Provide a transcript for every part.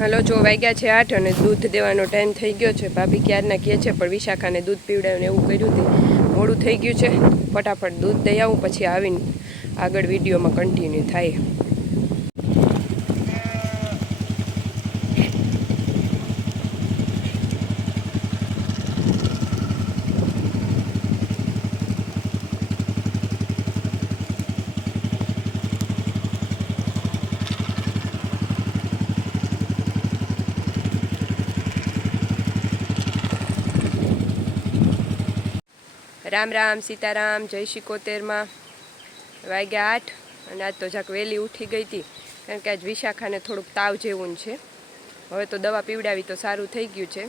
હાલો જો વાગ્યા છે 8 અને દૂધ દેવાનો ટાઈમ થઈ ગયો છે. ભાભી ક્યારના કહે છે પણ વિશાખાને દૂધ પીવડાવ્યું ને એવું કર્યું હતું, મોડું થઈ ગયું છે. ફટાફટ દૂધ દઈ આવું, પછી આવીને આગળ વિડીયોમાં કન્ટિન્યુ થાય. રામ રામ સીતારામ, જય શિકોતેરમાં. વાગ્યા 8 અને આજ તો જાક વહેલી ઉઠી ગઈ હતી, કારણ કે આજ વિશાખાને થોડુંક તાવ જેવું છે. હવે તો દવા પીવડાવી તો સારું થઈ ગયું છે.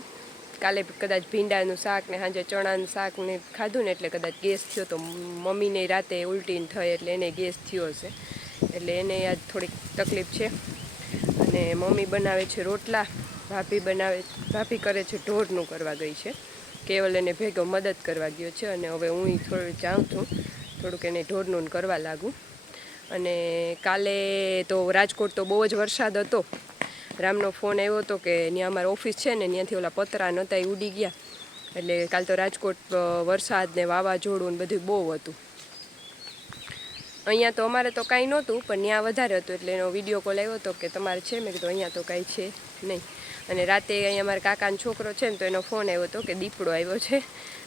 કાલે કદાચ ભીંડાનું શાક ને સાંજે ચણાનું શાક ને ખાધું ને એટલે કદાચ ગેસ થયો. તો મમ્મીને રાતે ઉલટીને થઈ એટલે એને ગેસ થયો હશે, એટલે એને આજ થોડીક તકલીફ છે. અને મમ્મી બનાવે છે રોટલા, ભાભી કરે છે ઢોરનું કરવા ગઈ છે. કેવલ એને ભેગો મદદ કરવા ગયો છે. અને હવે હું થોડું જાઉં છું, થોડુંક એને ઢોરનું કરવા લાગું. અને કાલે તો રાજકોટ તો બહુ જ વરસાદ હતો. રામનો ફોન આવ્યો હતો કે ત્યાં અમારા ઓફિસ છે ને ત્યાંથી ઓલા પતરા નહોતા એ ઉડી ગયા. એટલે કાલ તો રાજકોટ વરસાદ ને વાવાઝોડું ને બધું બહુ હતું. અહીંયા તો અમારે તો કાંઈ નહોતું, પણ ત્યાં વધારે હતું. એટલે એનો વિડીયો કોલ આવ્યો હતો કે તમારે છે. મેં કીધું અહીંયા તો કાંઈ છે નહીં. અને રાતે અહીંયા મારા કાકાનો છોકરો છે ને તો એનો ફોન આવ્યો હતો કે દીપડો આવ્યો છે.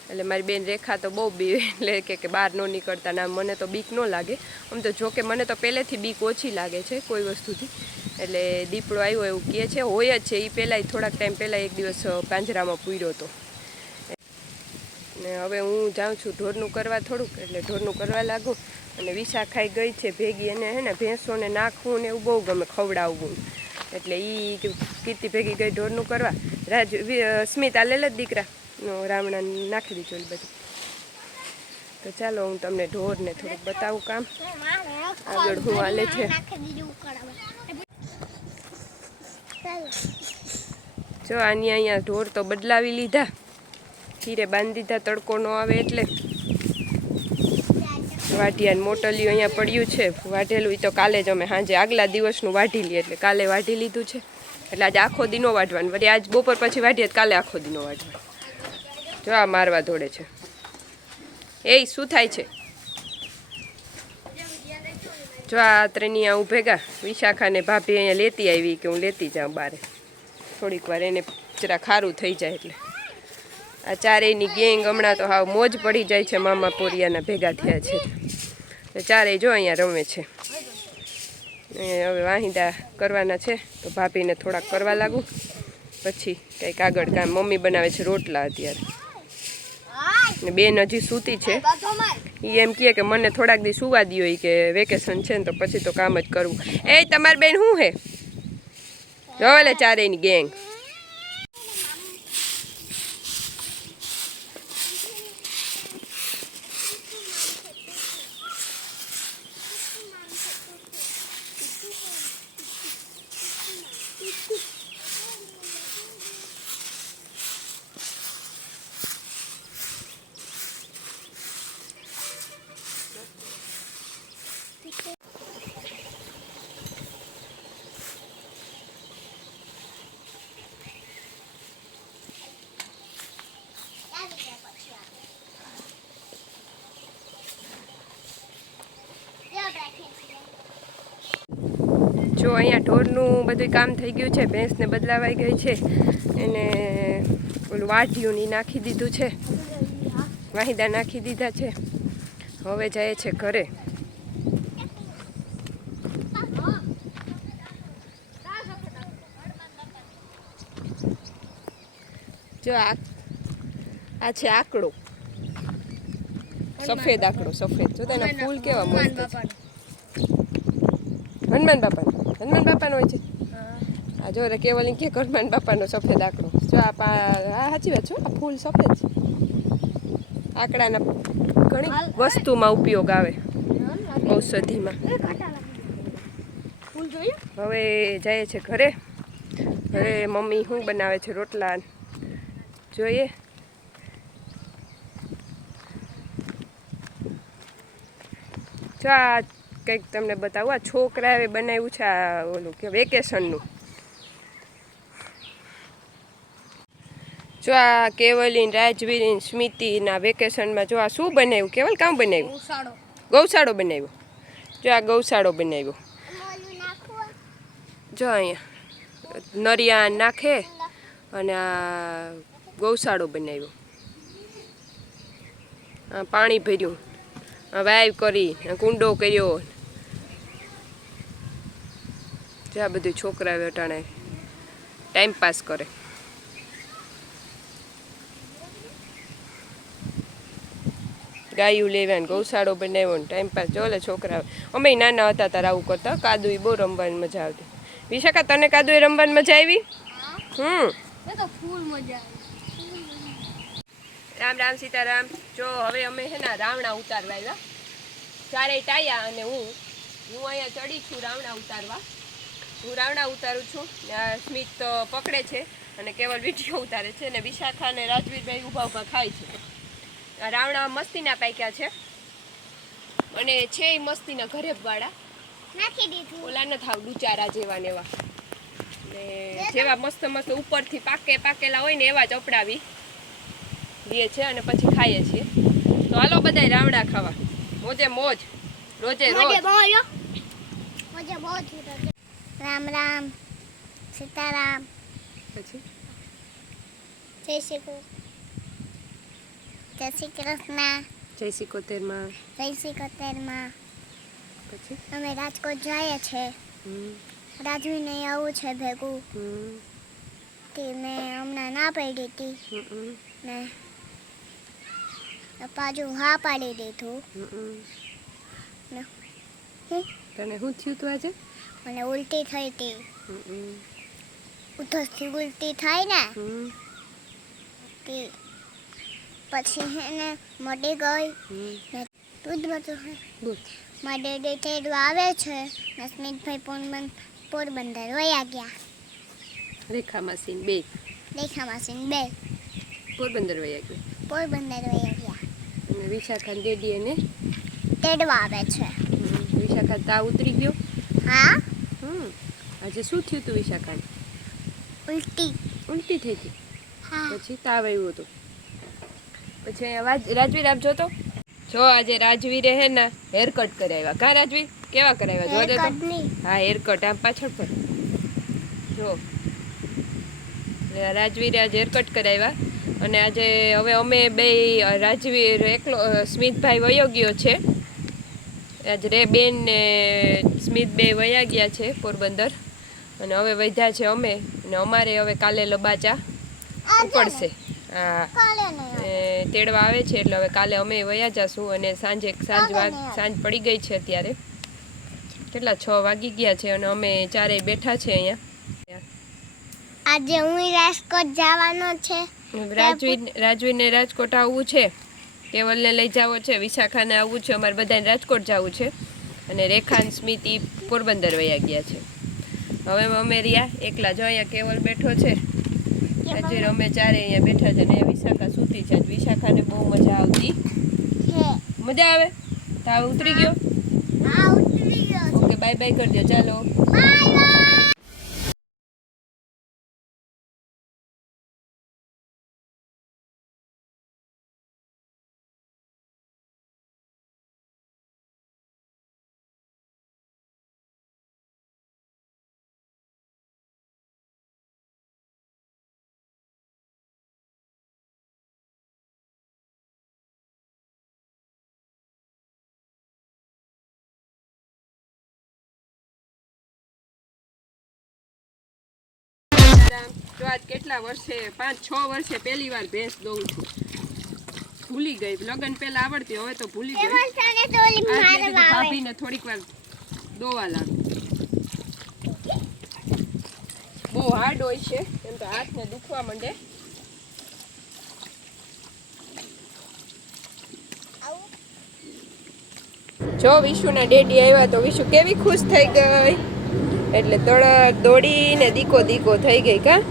એટલે મારી બેન રેખા તો બહુ બીવે, એટલે કે બહાર ન નીકળતા. ના, મને તો બીક ન લાગે આમ તો, જોકે મને તો પહેલેથી બીક ઓછી લાગે છે કોઈ વસ્તુથી. એટલે દીપડો આવ્યો એવું કહે છે, હોય જ છે. એ પહેલાં થોડાક ટાઈમ પહેલાં એક દિવસ પાંજરામાં પૂર્યો હતો. ને હવે હું જાઉં છું ઢોરનું કરવા થોડુંક, એટલે ઢોરનું કરવા લાગું. અને વિશાખાઈ ગઈ છે ભેગી, એને હે ને ભેંસોને નાખવું ને એવું બહુ ગમે, ખવડાવવું. એટલે એ કીર્તિ ભેગી ગઈ ઢોરનું કરવા. સ્મિત આ લે જ દીકરા રામણા નાખી દીધું એ બધું. તો ચાલો હું તમને ઢોરને થોડુંક બતાવું કામ આગળ હું હાલે છે. જો અહીંયા ઢોર તો બદલાવી લીધા, ખીરે બાંધી દીધા, તડકો ન આવે એટલે. વાઢિયાને મોટલિયું અહીંયા પડ્યું છે વાઢેલું. એ તો કાલે જ અમે સાંજે આગલા દિવસનું વાઢી લઈએ, એટલે કાલે વાઢી લીધું છે. એટલે આજે આખો દીનો વાઢવાનું, વળી આજ બપોર પછી વાઢીએ કાલે આખો દીનો વાઢવાનું. જો આ મારવા દોડે છે. એ શું થાય છે? જો આ ત્રણેય હું ભેગા, વિશાખા ને ભાભી અહીંયા લેતી આવી કે હું લેતી જાઉં બારે, થોડીક વાર એને જરા ખારું થઈ જાય. એટલે આ ચારેયની ગેંગ હમણાં તો હાવ મોજ પડી જાય છે. મામા પોરિયાના ભેગા થયા છે તો ચારેય જો અહીંયા રમે છે. હવે વાહિંદા કરવાના છે તો ભાભીને થોડાક કરવા લાગું, પછી કંઈક આગળ કામ. મમ્મી બનાવે છે રોટલા અત્યારે, ને બેન હજી સૂતી છે. એ એમ કહે કે મને થોડાક દી સુવા દો, કે વેકેશન છે ને તો પછી તો કામ જ કરવું. એ તમારી બેન શું હે? જો એટલે ચારેયની ગેંગ. જો અહીંયા ઢોરનું બધું કામ થઈ ગયું છે. ભેંસને બદલાવાઈ ગઈ છે, એને ઓલું વાઢિયું ની નાખી દીધું છે, વાહિદા નાખી દીધા છે. હવે જાય છે ઘરે. જો આ છે આકડો, સફેદ આકડો, સફેદ. જો તેના ફૂલ કેવા મસ્ત છે. હનુમાન બાપાનો હોય છે. આ જો રે કેવલ કે હનુમાન બાપાનો સફેદ આકડો. જો આ સાચી વાત છે, આ ફૂલ સફેદ છે. આકડાના ઘણી વસ્તુમાં ઉપયોગ આવે, ઔષધિમાં. હવે જાય છે ઘરે. ઘરે મમ્મી શું બનાવે છે રોટલા જોઈએ. જો આ કંઈક તમને બતાવું, આ છોકરાએ બનાવ્યું છે આ ઓલું કે વેકેશનનું. જો આ કેવલી રાજવીર સ્મિતિના વેકેશનમાં જો આ શું બનાવ્યું કેવલ કામ બનાવ્યું ગૌશાળો બનાવ્યો જો આ ગૌશાળો બનાવ્યો જો અહીંયા નરિયા નાખે અને આ ગૌશાળો બનાવ્યો આ પાણી ભર્યું આ વાઈવ કરી કુંડો કર્યો જ્યાં બધું છોકરા વેટાણે ટાઈમ પાસ કરે ગાયું લેવાનું ગૌશાળો બનાવ્યો ને ટાઈમ પાસ જો છોકરા અમે નાના હતા ત્યારે આવું કરતા કાદુઈ બહુ રમવાની મજા આવતી વિશાખા તને કાદુઈ રમવાની મજા આવી રામ રામ સીતારામ જો હવે અમે હે ને રાવણા ઉતારવા આવ્યા ચારેય ટાયા અને હું અહીંયા ચડી છું રાવણા ઉતારવા હું રાવણા ઉતારું છું સ્મિત તો પકડે છે અને કેવલ વિડીયો ઉતારે છે અને વિશાખા અને રાજવીરભાઈ ઊભા ઊભા ખાય છે રાવણા મસ્તીના પાક્યા છે અને છે એ મસ્તીના ઘરે વાળા નાખી દીધું ઓલા ન થાવ ડુચારા જેવા ને એવા ને જેવા મસ્ત મસ્ત ઉપરથી પાકેલા હોય ને એવા જ અપડાવી દે છે અને પછી ખાઈએ છીએ તો હાલો બધાય રાવણા ખાવા મોજે મોજ રોજે રોજ રામ રામ સીતારામ પછી જય શ્રી કૃષ્ણ જય સિકોતેરમાં પછી અમે રાજકોટ જઈએ છે રાજવીને આવું છે ભેગું તે મેં હમણાં ના પાડી હતી ને પાછું હા પાડી દીધું તને શું થયું તું આજે મને ઉલટી થઈ હતી ઉધરસથી ઉલટી થાય ને તે પછી એને મટી ગઈ ને દૂધ બધું મારા ડેડી તેડવા આવે છે ને સ્મિતભાઈ પોરબંદર વયા ગયા રેખા માસીન બે પોરબંદર વયા ગયા અને વિશાખા ડેડી એને તેડવા આવે છે વિશાખા તાવ ઉતરી ગયો હા આજે શું થયું તું વિશાખાને ઉલટી થઈ હતી પછી તાવ આવ્યો હતો પછી અહીંયા રાજવીર આપ જોતો જો આજે રાજવીરે હે ને હેર કટ કરાવ્યા કા રાજવીર કેવા કરાવ્યા જો દે તો હા હેર કટ આમ પાછળ પર જો રાજવીરે આજે હેર કટ કરાવ્યા અને આજે હવે અમે બે રાજવીર એકલો સ્મિતભાઈ વયો ગયો છે આજે રે બેન ને સ્મિત બે વયા ગયા છે પોરબંદર અને હવે વધ્યા છે અમે અને અમારે હવે કાલે લબાચા ઉપડશે હા તેડવા આવે છે એટલે હવે કાલે અમે વયા જશું અને સાંજ પડી ગઈ છે અત્યારે કેટલા 6 વાગી ગયા છે અને અમે ચારેય બેઠા છે અહીંયા આજે હું રાજકોટ જવાનો છે રાજવીરને રાજકોટ આવવું છે કેવલને લઈ જાવો છે વિશાખાને આવવું છે અમારે બધાને રાજકોટ જવું છે અને રેખાન સ્મિતિ પોરબંદર વયા ગયા છે હવે અમે રહ્યા એકલા જો અહીંયા કેવલ બેઠો છે આજે અમે ચારે અહીંયા બેઠા છે અને વિશાખા સૂતી છે વિશાખાને બહુ મજા આવતી મજા આવે તાવ ઉતરી ગયો ઓકે બાય બાય કરી દો ચાલો જો આજ કેટલા વર્ષે 5-6 વર્ષે પહેલી વાર ભેંસ દઉં છું ભૂલી ગઈ લગન પહેલા આવડતી હવે તો ભૂલી ગઈ ભાભીને થોડીક વાર દોવા લાગુ બહુ હાર્ડ હોય છે એમ તો હાથને દુખવા માંડે જો વિશુના ડેડી આવ્યા તો વિશુ કેવી ખુશ થઈ ગઈ એટલે દોડીને દીકો થઈ ગઈ કા